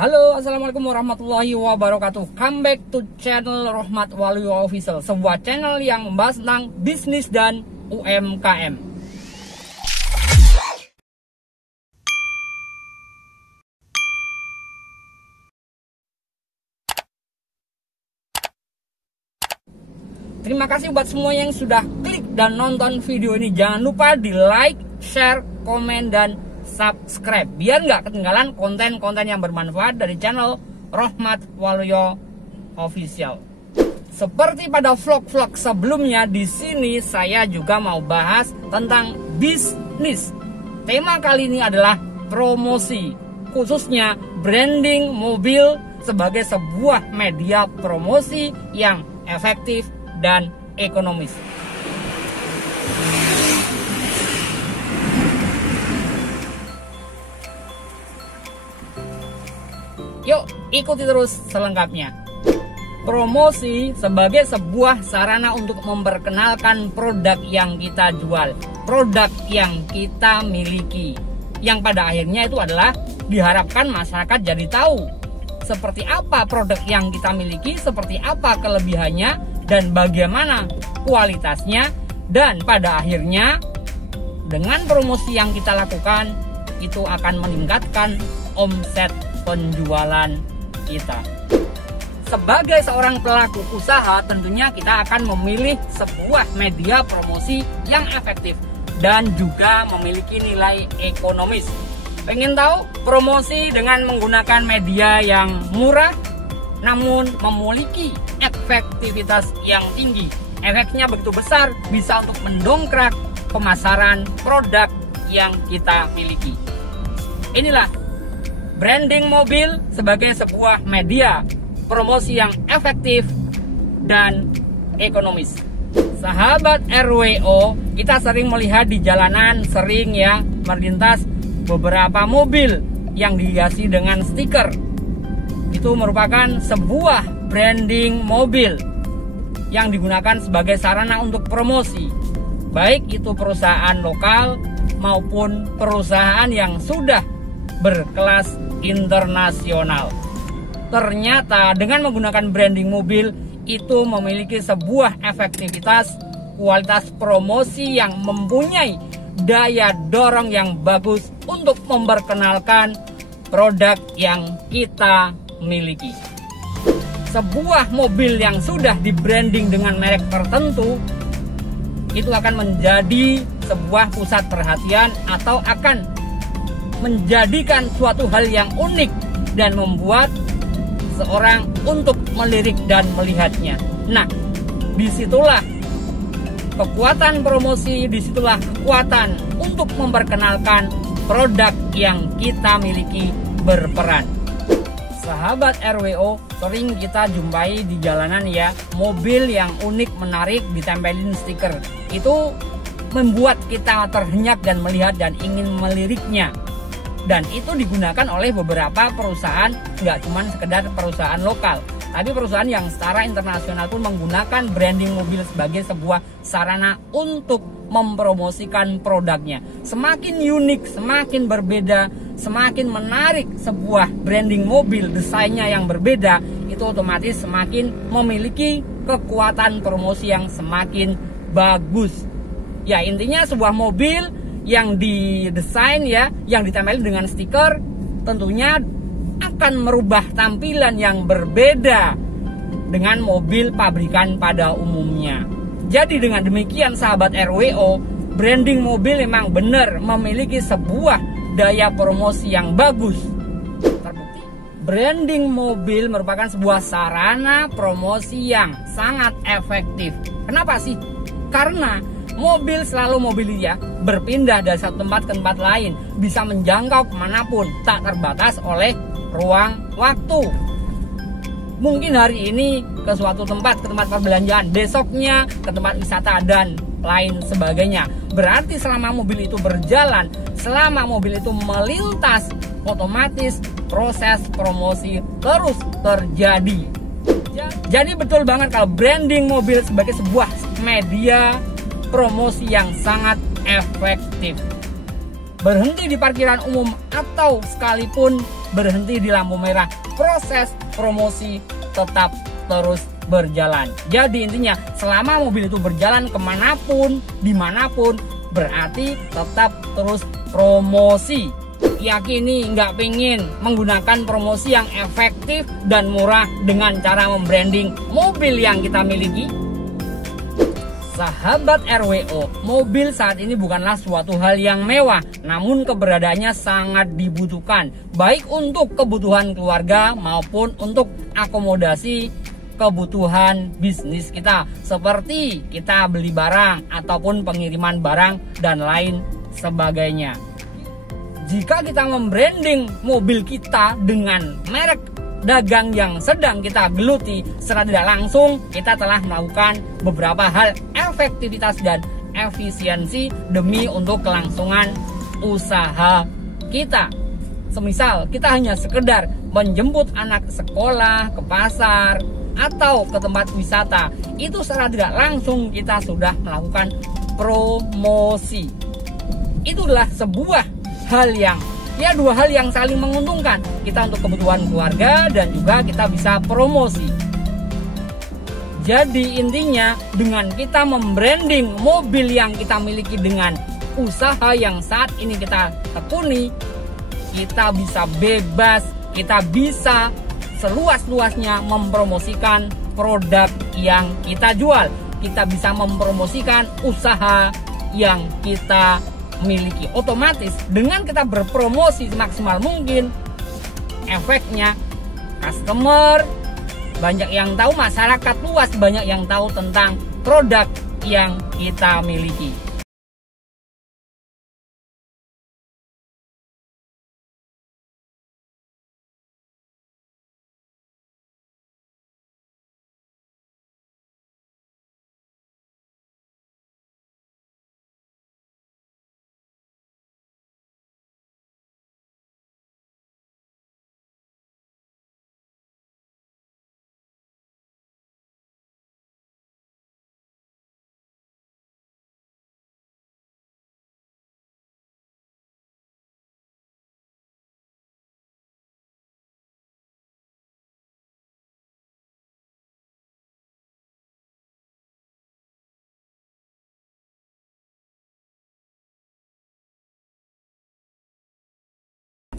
Halo, assalamualaikum warahmatullahi wabarakatuh. Come back to channel Rohmat Waluyo Official, sebuah channel yang membahas tentang bisnis dan UMKM. Terima kasih buat semua yang sudah klik dan nonton video ini. Jangan lupa di like, share, komen, dan subscribe biar nggak ketinggalan konten-konten yang bermanfaat dari channel Rohmat Waluyo Official. Seperti pada vlog-vlog sebelumnya, di sini saya juga mau bahas tentang bisnis. Tema kali ini adalah promosi, khususnya branding mobil sebagai sebuah media promosi yang efektif dan ekonomis. Yuk, ikuti terus selengkapnya. Promosi sebagai sebuah sarana untuk memperkenalkan produk yang kita jual, produk yang kita miliki, yang pada akhirnya itu adalah diharapkan masyarakat jadi tahu seperti apa produk yang kita miliki, seperti apa kelebihannya, dan bagaimana kualitasnya. Dan pada akhirnya dengan promosi yang kita lakukan itu akan meningkatkan omset penjualan kita. Sebagai seorang pelaku usaha, tentunya kita akan memilih sebuah media promosi yang efektif dan juga memiliki nilai ekonomis. Pengen tahu promosi dengan menggunakan media yang murah namun memiliki efektivitas yang tinggi? Efeknya begitu besar, bisa untuk mendongkrak pemasaran produk yang kita miliki. Inilah branding mobil sebagai sebuah media promosi yang efektif dan ekonomis. Sahabat RWO, kita sering melihat di jalanan, sering ya melintas beberapa mobil yang dihiasi dengan stiker. Itu merupakan sebuah branding mobil yang digunakan sebagai sarana untuk promosi, baik itu perusahaan lokal maupun perusahaan yang sudah berkelas internasional. Ternyata dengan menggunakan branding mobil itu memiliki sebuah efektivitas, kualitas promosi yang mempunyai daya dorong yang bagus untuk memperkenalkan produk yang kita miliki. Sebuah mobil yang sudah di-branding dengan merek tertentu itu akan menjadi sebuah pusat perhatian atau akan menjadikan suatu hal yang unik dan membuat seorang untuk melirik dan melihatnya. Nah, disitulah kekuatan promosi, disitulah kekuatan untuk memperkenalkan produk yang kita miliki berperan. Sahabat RWO, sering kita jumpai di jalanan ya, mobil yang unik, menarik, ditempelin stiker. Itu membuat kita terhenyak dan melihat dan ingin meliriknya. Dan itu digunakan oleh beberapa perusahaan, nggak cuma sekedar perusahaan lokal, tapi perusahaan yang secara internasional pun menggunakan branding mobil sebagai sebuah sarana untuk mempromosikan produknya. Semakin unik, semakin berbeda, semakin menarik sebuah branding mobil, desainnya yang berbeda, itu otomatis semakin memiliki kekuatan promosi yang semakin bagus. Ya, intinya sebuah mobil yang didesain ya, yang ditempel dengan stiker, tentunya akan merubah tampilan yang berbeda dengan mobil pabrikan pada umumnya. Jadi dengan demikian sahabat RWO, branding mobil memang benar memiliki sebuah daya promosi yang bagus. Terbukti, branding mobil merupakan sebuah sarana promosi yang sangat efektif. Kenapa sih? Karena mobil selalu mobilinya berpindah dari satu tempat ke tempat lain, bisa menjangkau kemanapun, tak terbatas oleh ruang waktu. Mungkin hari ini ke suatu tempat, ke tempat perbelanjaan, besoknya ke tempat wisata dan lain sebagainya. Berarti selama mobil itu berjalan, selama mobil itu melintas, otomatis proses promosi terus terjadi. Jadi betul banget kalau branding mobil sebagai sebuah media promosi yang sangat efektif. Berhenti di parkiran umum atau sekalipun berhenti di lampu merah. Proses promosi tetap terus berjalan. Jadi intinya selama mobil itu berjalan kemanapun, dimanapun, berarti tetap terus promosi. Yakini nggak pengen menggunakan promosi yang efektif dan murah dengan cara membranding mobil yang kita miliki. Sahabat RWO, mobil saat ini bukanlah suatu hal yang mewah, namun keberadaannya sangat dibutuhkan, baik untuk kebutuhan keluarga maupun untuk akomodasi kebutuhan bisnis kita, seperti kita beli barang ataupun pengiriman barang dan lain sebagainya. Jika kita membranding mobil kita dengan merek dagang yang sedang kita geluti, secara tidak langsung kita telah melakukan beberapa hal efektivitas dan efisiensi demi untuk kelangsungan usaha kita. Semisal kita hanya sekedar menjemput anak sekolah, ke pasar, atau ke tempat wisata, itu secara tidak langsung kita sudah melakukan promosi. Itulah sebuah hal yang dua hal yang saling menguntungkan, kita untuk kebutuhan keluarga dan juga kita bisa promosi. Jadi intinya dengan kita membranding mobil yang kita miliki dengan usaha yang saat ini kita tekuni, kita bisa bebas, kita bisa seluas-luasnya mempromosikan produk yang kita jual. Kita bisa mempromosikan usaha yang kita miliki. Otomatis dengan kita berpromosi semaksimal mungkin, efeknya customer banyak yang tahu, masyarakat luas banyak yang tahu tentang produk yang kita miliki.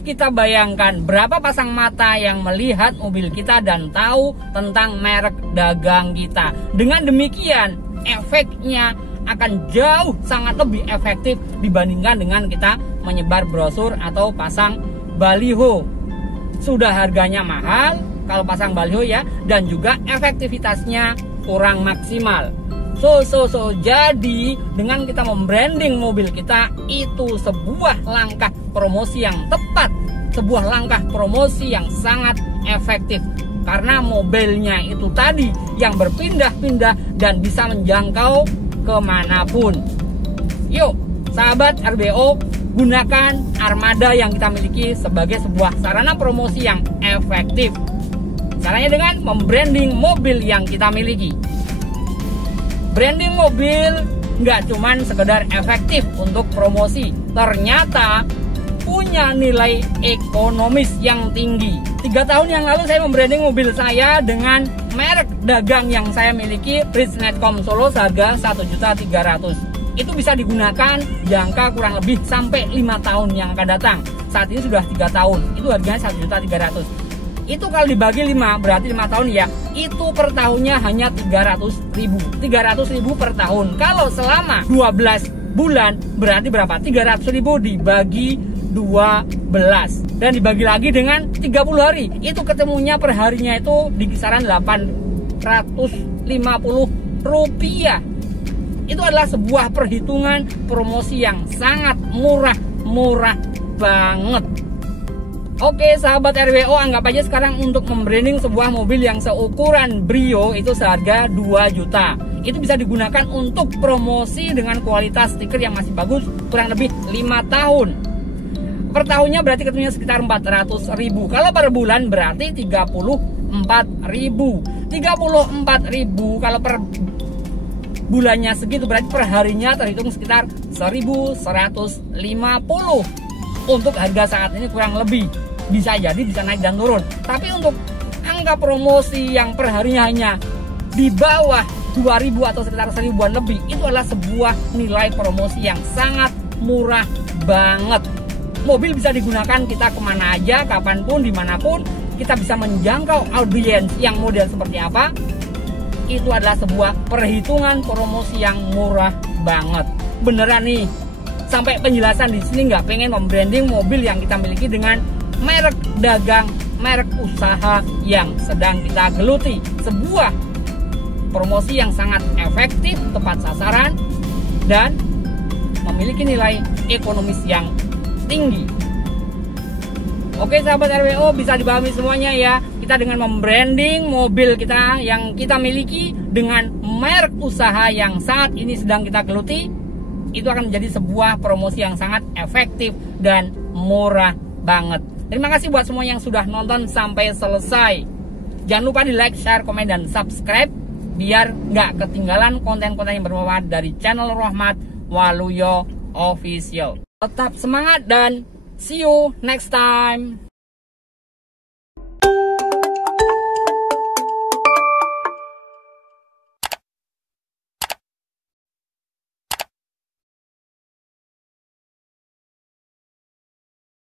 Kita bayangkan berapa pasang mata yang melihat mobil kita dan tahu tentang merek dagang kita. Dengan demikian, efeknya akan jauh sangat lebih efektif dibandingkan dengan kita menyebar brosur atau pasang baliho. Sudah harganya mahal kalau pasang baliho ya, dan juga efektivitasnya kurang maksimal. Jadi dengan kita membranding mobil kita, itu sebuah langkah promosi yang tepat, sebuah langkah promosi yang sangat efektif, karena mobilnya itu tadi yang berpindah-pindah dan bisa menjangkau kemanapun. Yuk sahabat RBO, gunakan armada yang kita miliki sebagai sebuah sarana promosi yang efektif. Caranya dengan membranding mobil yang kita miliki. Branding mobil nggak cuman sekedar efektif untuk promosi, ternyata punya nilai ekonomis yang tinggi. 3 tahun yang lalu saya membranding mobil saya dengan merek dagang yang saya miliki, Bridge.com Solo, seharga 1.300.000. Itu bisa digunakan jangka kurang lebih sampai 5 tahun yang akan datang. Saat ini sudah 3 tahun, itu harganya 1.300.000. Itu kalau dibagi 5, berarti 5 tahun ya, itu per tahunnya hanya 300.000. 300.000 per tahun. Kalau selama 12 bulan berarti berapa? 300.000 dibagi 12 dan dibagi lagi dengan 30 hari. Itu ketemunya per harinya itu di kisaran 850 rupiah. Itu adalah sebuah perhitungan promosi yang sangat murah banget. Oke sahabat RWO, anggap aja sekarang untuk membranding sebuah mobil yang seukuran Brio itu seharga 2 juta. Itu bisa digunakan untuk promosi dengan kualitas stiker yang masih bagus kurang lebih 5 tahun. Per tahunnya berarti ketemunya sekitar 400.000. Kalau per bulan berarti 34.000. 34.000 kalau per bulannya segitu, berarti per harinya terhitung sekitar 1.150. Untuk harga saat ini kurang lebih. bisa jadi bisa naik dan turun. Tapi untuk angka promosi yang perharinya hanya di bawah 2000 atau sekitar 1000-an lebih, itu adalah sebuah nilai promosi yang sangat murah banget. Mobil bisa digunakan kita kemana aja, kapanpun, dimanapun. Kita bisa menjangkau audiens yang model seperti apa. Itu adalah sebuah perhitungan promosi yang murah banget. Beneran nih, sampai penjelasan di sini nggak pengen membranding mobil yang kita miliki dengan merek dagang, merek usaha yang sedang kita geluti. Sebuah promosi yang sangat efektif, tepat sasaran, dan memiliki nilai ekonomis yang tinggi. Oke sahabat RWO, bisa dipahami semuanya ya. Kita dengan membranding mobil kita yang kita miliki dengan merek usaha yang saat ini sedang kita geluti, itu akan menjadi sebuah promosi yang sangat efektif dan murah banget. Terima kasih buat semua yang sudah nonton sampai selesai. Jangan lupa di like, share, komen, dan subscribe biar nggak ketinggalan konten-konten yang bermanfaat dari channel Rahmat Waluyo Official. Tetap semangat dan see you next time.